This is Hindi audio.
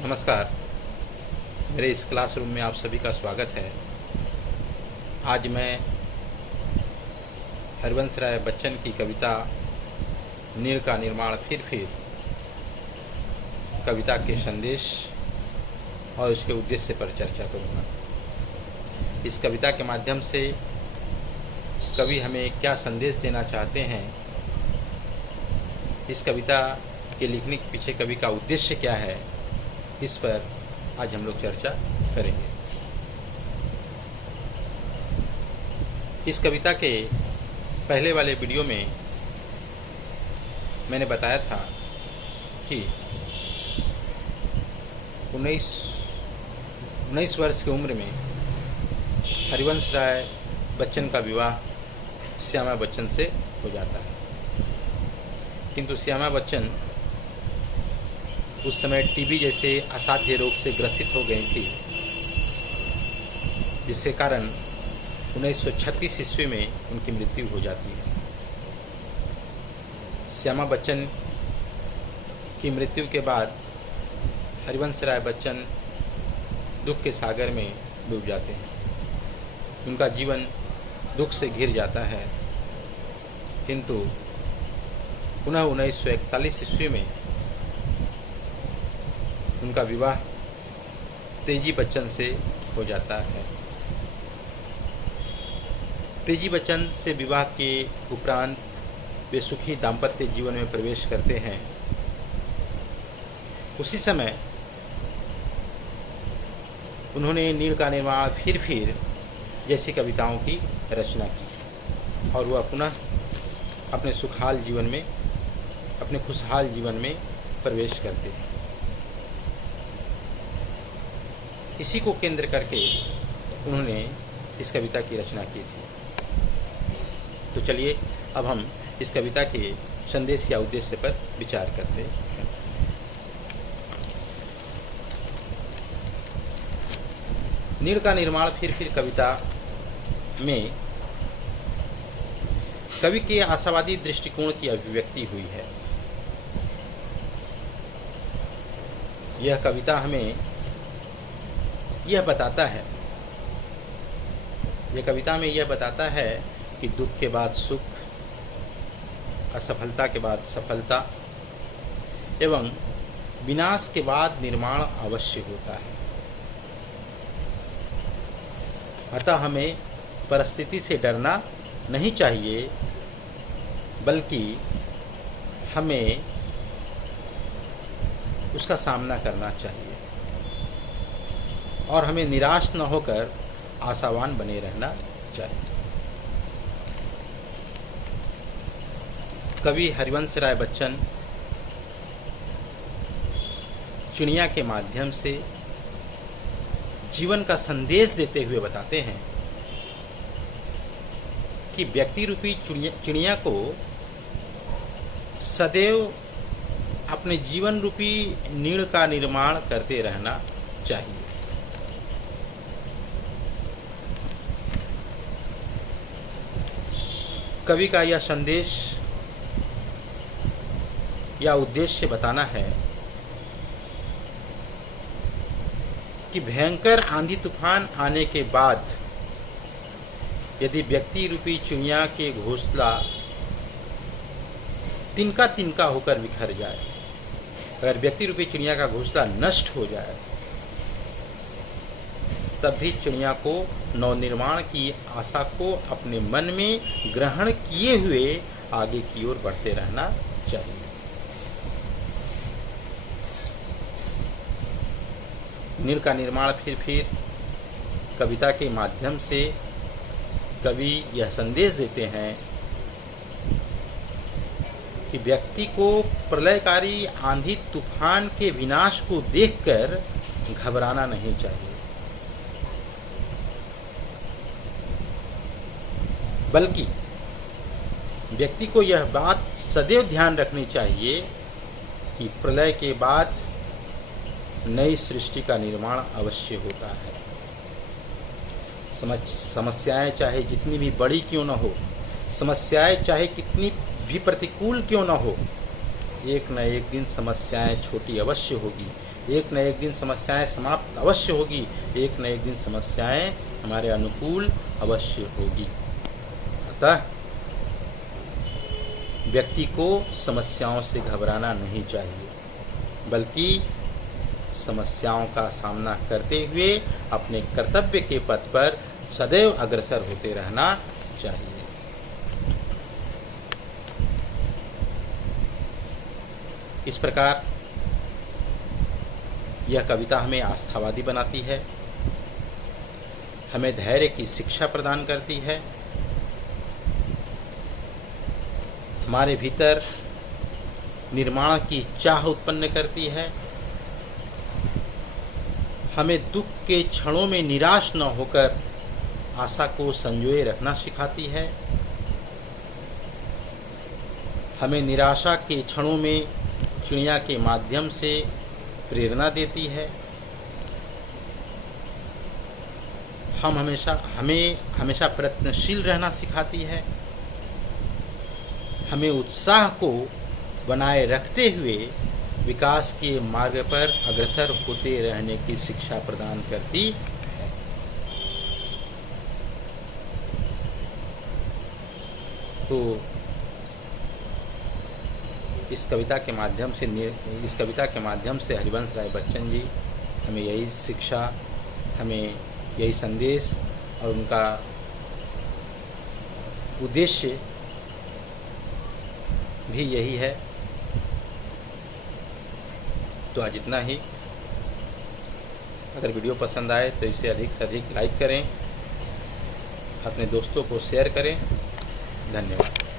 नमस्कार। मेरे इस क्लासरूम में आप सभी का स्वागत है। आज मैं हरिवंश राय बच्चन की कविता नीड़ का निर्माण फिर कविता के संदेश और उसके उद्देश्य पर चर्चा करूँगा। इस कविता के माध्यम से कवि हमें क्या संदेश देना चाहते हैं, इस कविता के लिखने के पीछे कवि का उद्देश्य क्या है, इस पर आज हम लोग चर्चा करेंगे। इस कविता के पहले वाले वीडियो में मैंने बताया था कि 19 वर्ष की उम्र में हरिवंश राय बच्चन का विवाह श्यामा बच्चन से हो जाता है। किंतु श्यामा बच्चन उस समय टीबी जैसे असाध्य रोग से ग्रसित हो गई थी, जिसके कारण 1936 ईस्वी में उनकी मृत्यु हो जाती है। श्यामा बच्चन की मृत्यु के बाद हरिवंश राय बच्चन दुख के सागर में डूब जाते हैं। उनका जीवन दुख से घिर जाता है। किंतु पुनः 1941 ईस्वी में उनका विवाह तेजी बच्चन से हो जाता है। तेजी बच्चन से विवाह के उपरांत वे सुखी दाम्पत्य जीवन में प्रवेश करते हैं। उसी समय उन्होंने नीड़ का निर्माण फिर जैसी कविताओं की रचना की और वह पुनः अपने सुखहाल जीवन में, अपने खुशहाल जीवन में प्रवेश करते हैं। इसी को केंद्र करके उन्होंने इस कविता की रचना की थी। तो चलिए अब हम इस कविता के संदेश या उद्देश्य पर विचार करते हैं। नीड़ का निर्माण फिर कविता में कवि के आशावादी दृष्टिकोण की अभिव्यक्ति हुई है। यह कविता हमें यह बताता है, यह कविता में यह बताता है कि दुख के बाद सुख, असफलता के बाद सफलता एवं विनाश के बाद निर्माण अवश्य होता है। अतः हमें परिस्थिति से डरना नहीं चाहिए, बल्कि हमें उसका सामना करना चाहिए और हमें निराश न होकर आशावान बने रहना चाहिए। कवि हरिवंश राय बच्चन चिड़िया के माध्यम से जीवन का संदेश देते हुए बताते हैं कि व्यक्ति रूपी चिड़िया को सदैव अपने जीवन रूपी नीड़ का निर्माण करते रहना चाहिए। कवि का यह संदेश या उद्देश्य बताना है कि भयंकर आंधी तूफान आने के बाद यदि व्यक्ति रूपी चिड़िया के घोंसला तिनका तिनका होकर बिखर जाए, अगर व्यक्ति रूपी चिड़िया का घोंसला नष्ट हो जाए, तब भी चिड़िया को नवनिर्माण की आशा को अपने मन में ग्रहण किए हुए आगे की ओर बढ़ते रहना चाहिए। नीड़ का निर्माण फिर कविता के माध्यम से कवि यह संदेश देते हैं कि व्यक्ति को प्रलयकारी आंधी तूफान के विनाश को देखकर घबराना नहीं चाहिए, बल्कि व्यक्ति को यह बात सदैव ध्यान रखनी चाहिए कि प्रलय के बाद नई सृष्टि का निर्माण अवश्य होता है। समस्याएं चाहे जितनी भी बड़ी क्यों न हो, समस्याएं चाहे कितनी भी प्रतिकूल क्यों न हो, एक न एक दिन समस्याएं छोटी अवश्य होगी, एक न एक दिन समस्याएं समाप्त अवश्य होगी, एक न एक दिन समस्याएं हमारे अनुकूल अवश्य होगी। अतः व्यक्ति को समस्याओं से घबराना नहीं चाहिए, बल्कि समस्याओं का सामना करते हुए अपने कर्तव्य के पथ पर सदैव अग्रसर होते रहना चाहिए। इस प्रकार यह कविता हमें आस्थावादी बनाती है, हमें धैर्य की शिक्षा प्रदान करती है, हमारे भीतर निर्माण की चाह उत्पन्न करती है, हमें दुख के क्षणों में निराश न होकर आशा को संजोए रखना सिखाती है, हमें निराशा के क्षणों में चिड़िया के माध्यम से प्रेरणा देती है, हमें हमेशा प्रयत्नशील रहना सिखाती है, हमें उत्साह को बनाए रखते हुए विकास के मार्ग पर अग्रसर होते रहने की शिक्षा प्रदान करती है। तो इस कविता के माध्यम से हरिवंश राय बच्चन जी हमें यही शिक्षा, हमें यही संदेश और उनका उद्देश्य भी यही है। तो आज इतना ही। अगर वीडियो पसंद आए तो इसे अधिक से अधिक लाइक करें, अपने दोस्तों को शेयर करें। धन्यवाद।